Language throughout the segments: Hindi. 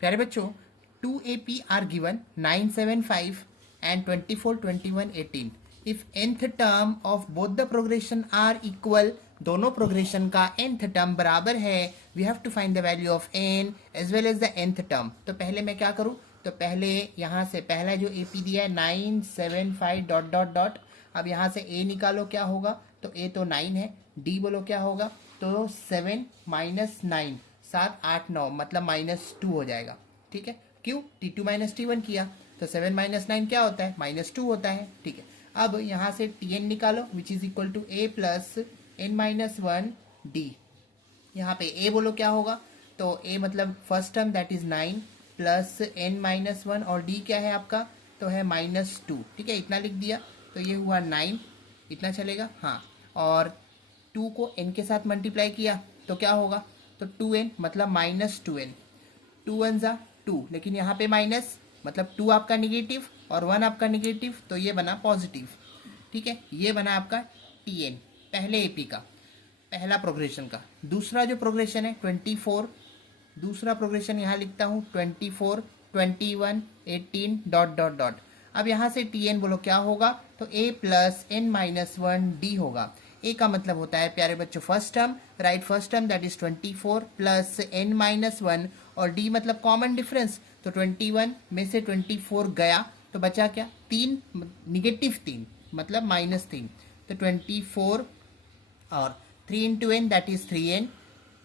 प्यारे बच्चों, 2AP are given 975 and 24, 21, 18. If nth term of both the progression are equal, दोनों प्रोग्रेशन का nth टर्म बराबर है, we have to find the value of n as well as the nth term. तो पहले मैं क्या करूं, तो पहले यहाँ से पहला जो AP दिया है 975 डॉट डॉट डॉट. अब यहाँ से a निकालो, क्या होगा, तो a तो 9 है, d बोलो क्या होगा, तो 7 माइनस 9, 7 8 9 मतलब -2 हो जाएगा. ठीक है, क्यों, T2 माइनस T1 किया तो 7 माइनस 9 क्या होता है, -2 होता है. ठीक है, अब यहाँ से Tn निकालो which is equal to a plus n minus 1 d. यहाँ पे a बोलो क्या होगा, तो a मतलब first term that is 9 plus n minus 1 और d क्या है आपका, तो है -2. ठीक है, इतना लिख दिया, तो ये हुआ 9, इतना चलेगा. हाँ, और 2 को n के साथ मल्टीप्लाई किया तो क्या होगा, तो 2n मतलब -2n. 2 1 जा 2, लेकिन यहाँ पे माइनस मतलब 2 आपका निगेटिव और 1 आपका निगेटिव, तो ये बना पॉजिटिव. ठीक है, ये बना आपका Tn, पहले एपी का, पहला प्रोग्रेशन का. दूसरा जो प्रोग्रेशन है 24, दूसरा प्रोग्रेशन यहाँ लिखता हूँ 24, 21, 18 डॉट डॉट डॉट. अब यहाँ से Tn बोलो क्या होगा, तो a plus n minus 1 d होगा. a का मतलब होता है प्यारे बच्चों first term, right, first term that is 24 plus n minus 1 और d मतलब कॉमन डिफरेंस. तो 21 में से 24 गया तो बचा क्या, 3, निगेटिव 3 मतलब -3. तो 24 और 3 into n that is 3n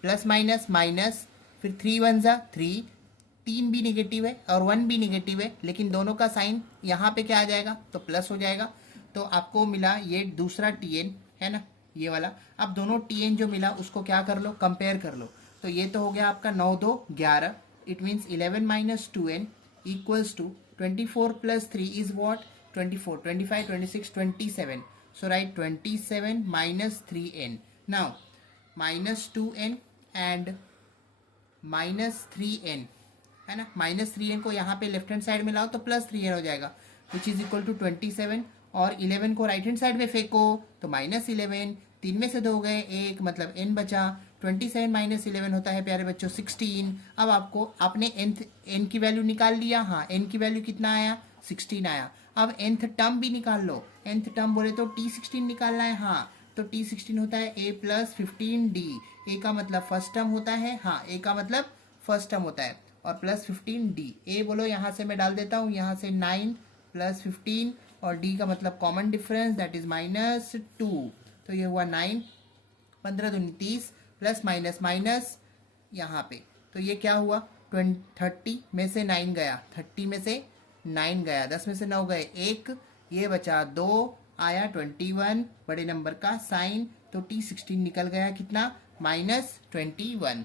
plus minus minus, फिर 3 1 जा 3, 3 भी निगेटिव है और 1 भी निगेटिव है, लेकिन दोनों का साइन यहाँ पे क्या आ जाएगा, तो प्लस हो जाएगा. तो आपको मिला ये दूसरा Tn है ना, ये वाला. अब दोनों Tn जो मिला उसको क्या कर लो, कंपेयर कर लो. तो ये तो हो गया आपका 9 2 11, it means 11 minus 2n equals to 24 plus 3 is what, 24, 25, 26, 27. So write 27 minus 3n. Now minus 2n and minus 3n है ना, -3n को यहाँ पे लेफ्ट हैंड साइड में लाओ तो +3n हो जाएगा विच इज इक्वल टू 27, और 11 को राइट हैंड साइड में फेंको तो -11, 3 में से 2 गए 1 मतलब n बचा. 27 माइनस 11 होता है प्यारे बच्चों 16. अब आपको आपने n की वैल्यू निकाल लिया. हाँ, n की वैल्यू कितना आया, 16 आया. अब nth टर्म भी निकाल लो, nth टर्म बोले तो T16 निकालना है. हाँ, तो T16 होता है a प्लस 15d. a का मतलब फर्स्ट टर्म होता है, हाँ a का मतलब फर्स्ट टर्म होता है, और प्लस 15d. a बोलो यहाँ से मैं डाल देता हूँ, यहाँ से 9 प्लस 15 और d का मतलब कॉमन डिफरेंस दैट इज -2. तो ये हुआ 9, 15 दूनी 30 प्लस माइनस माइनस यहाँ पे, तो ये क्या हुआ, 30 में से 9 गया, 30 में से 9 गया, 10 में से 9 गए 1, ये बचा 2, आया 21 बड़े नंबर का साइन, तो T16 निकल गया कितना, -21.